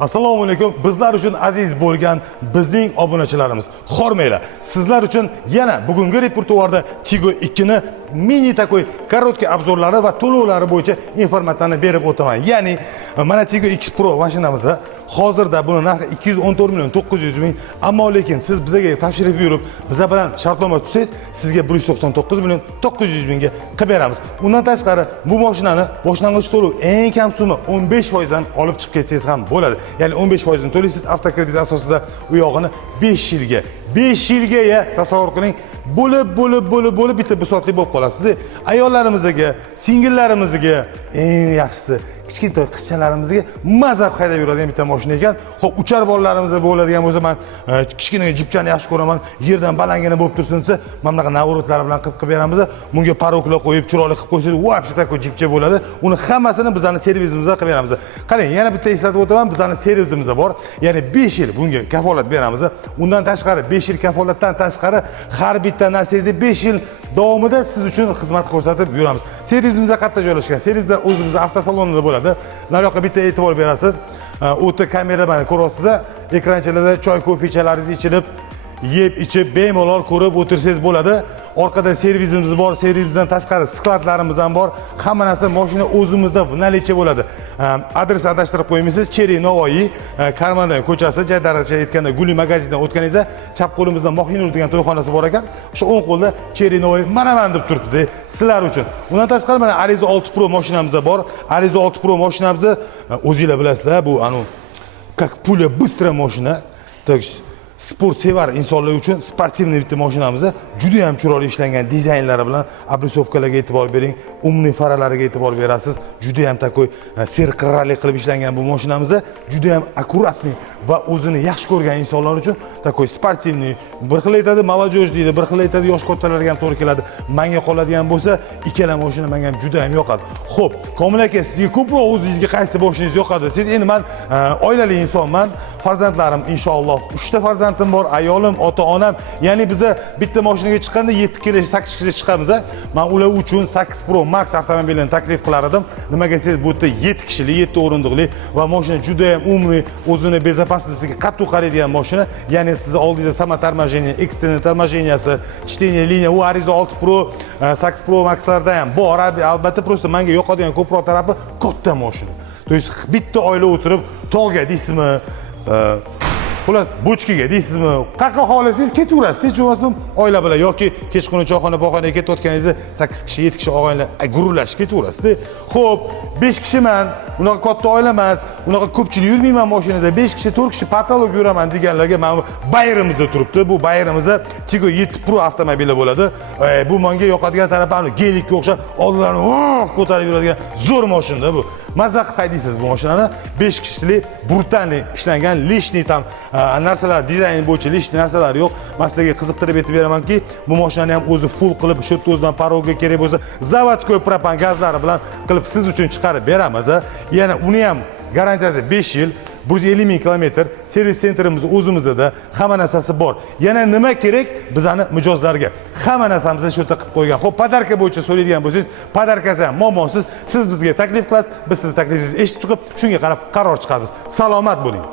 Assalomu alaykum. Bizlar uchun aziz bo'lgan bizning obunachilarimiz, xormanglar. Sizlar uchun yana bugungi repertuarda Tigo 2 ni mini takoy korotkий obzorlari va to'lovlari bo'yicha informatsiyani berib o'taman. Ya'ni mana Tigo 2 Pro mashinamizda hozirda buni narxi 214 million 900 ming, ammo lekin siz bizga tashrif buyurib, bizlar bilan shartnoma tuzsangiz, sizga 199 million 900 mingga qilib beramiz. Undan tashqari bu mashinani boshlang'ich to'lov eng kam summa 15% dan olib chiqib ketsangiz ham bo'ladi. Ya'ni 15% ni to'laysiz, avtokredit asosida u yog'ini 5 yilga. 5 yilga tasavvur qiling, bo'lib bitta bisotli bo'lib qolasiz. Ayollarimizga, singillarimizga eng yaxshisi kichkintoy qizchalarimizga mazza haydab yuradigan bitta mashina ekan. Xo'p, uchar bolalarimizda bo'ladigan bo'lsa, men kichkina jipchani yaxshi ko'raman. Yerdan balangina bo'lib tursin desa, mana bunaqa navrotlar bilan qilib beramiz. Bunga paroklar qo'yib, chiroyli qilib qo'ysangiz, vo'psi takoy jipcha bo'ladi. Uni hammasini bizning servisimizda qilib beramiz. Qarang, yana bitta eslatib o'taman, bizning servisimiz bor. Ya'ni 5 yil bunga kafolat beramiz. Undan tashqari 5 yil kafolatdan tashqari har bitta narsangizni 5 yil davomida siz uchun xizmat ko'rsatib yuramiz. Servisimizda qayerda joylashgan? Servisimizda o'zimizning avtosalonida bo'ladi. Nariyoqqa bitta e'tibor berasiz. O'ta kamera bilan ko'rasiz. Ekranchalarda choy, kofe ichlaringiz ichilib, yeb, ichib, bemalol ko'rib o'tirsangiz bo'ladi. Orqada servisimiz bor, servisimizdan tashqari skladlarimiz ham bor. Hamma narsa mashina o'zimizda nalicha bo'ladi. Adres adashtirib qo'ymaysiz. Cheri Navoiy, Karmandan ko'chasi, Jaydargacha yetganda Guli magazindan o'tganingizda chap qo'limizda Mohinur degan to'yxonasi bor ekan. O'sha o'ng qo'lda Cheri Navoiy mana deb turibdi sizlar uchun. Undan tashqari mana Arizo 6 Pro mashinamiz bor. Arizo 6 Pro mashinamizni o'zingizlar bilasizlar, bu как пуля быстрая mashina. Sport sevar insonlar uchun sportivniy bitta mashinamiz. Juda ham chiroyli ishlangan dizaynlari bilan obrisovkalarga e'tibor bering, umumniy faralariga e'tibor berasiz. Juda ham takoy serqirralik qilib ishlangan bu mashinamiz juda ham akkuratniy va o'zini yaxshi ko'rgan insonlar uchun takoy sportivniy. Bir xil aytadi молодежь deydi, bir xil aytadi yosh kattalarga ham to'g'ri keladi. Menga qoladigan bo'lsa, ikkala mashina menga ham juda ham yoqadi. Xo'p, Komil aka, sizga ko'proq o'zingizga qaysi mashinangiz yoqadi? Siz endi men oilali insonman, farzandlarim inshaalloh 3 ta farzandim bor, ayolim, ota-onam. Ya'ni biz bitta mashinaga chiqqanda 7 kishi, 8 kishi chiqamiz. Men ular uchun 8 Pro Max avtomobilini taklif qilar edim. Nimaga desiz, bu yerda 7 kishilik, 7 o'rindiqli va mashina juda ham umumniy, o'zini bezopasligiga qattiq qaraydigan mashina. Ya'ni siz oldingizda samotarmajeniya, eksternal tarmajeniyasi, чтение liniya, u Arizo 6 Pro, 8 Pro Maxlarda ham bor. Albatta, просто menga yoqadigan ko'proq tarafi katta mashina. То есть bitta oila o'tirib tog'ga deysizmi, xullas bochkaga deysizmi, qayerga xohlasangiz ketaverasiz, hech bo'lmasa oila bilan yoki kechqurun choyxona bog'xonaga ketayotganingizda 8 kishi, 7 kishi og'aylar gururlashib ketaverasiz. Xo'p, 5 kishiman, unaqa katta oila emas, unaqa ko'pchilik yurmayman mashinada, 5 kishi, 4 kishi patolog yuraman deganlarga mana bayrimizda turibdi. Bu bayrimizda Tigo 7 Pro avtomobili bo'ladi. Bu menga yoqadigan tarafi gelikka o'xshab oldinlarni ko'tarib yuradigan zo'r mashina bu. Mazza qilib haydaysiz bu mashinani. 5 kishilik brutalniy ishlangan, lishniy tam narsalar, dizayn bo'yicha lishniy narsalar yo'q. Men sizga qiziqtirib aytib beramanki, bu mashinani ham o'zi full qilib, shu yerda o'zidan parogga kerak bo'lsa, zavodskoy propan gazlari bilan qilib siz uchun chiqarib beramiz. Yana uni ham garantiyasi 5 yil, 150 ming kilometr, servis sentrimiz o'zimizda, hamma narsasi bor. Yana nima kerak bizani mijozlarga? Hamma narsamizni shu yerda qilib qo'ygan. Xo'p, podarka bo'yicha so'raydigan bo'lsangiz, podarkasi ham muammosiz. Siz bizga taklif qilasiz, biz siz taklifingizni eshitib chiqib, shunga qarab qaror chiqaramiz. Salomat bo'ling.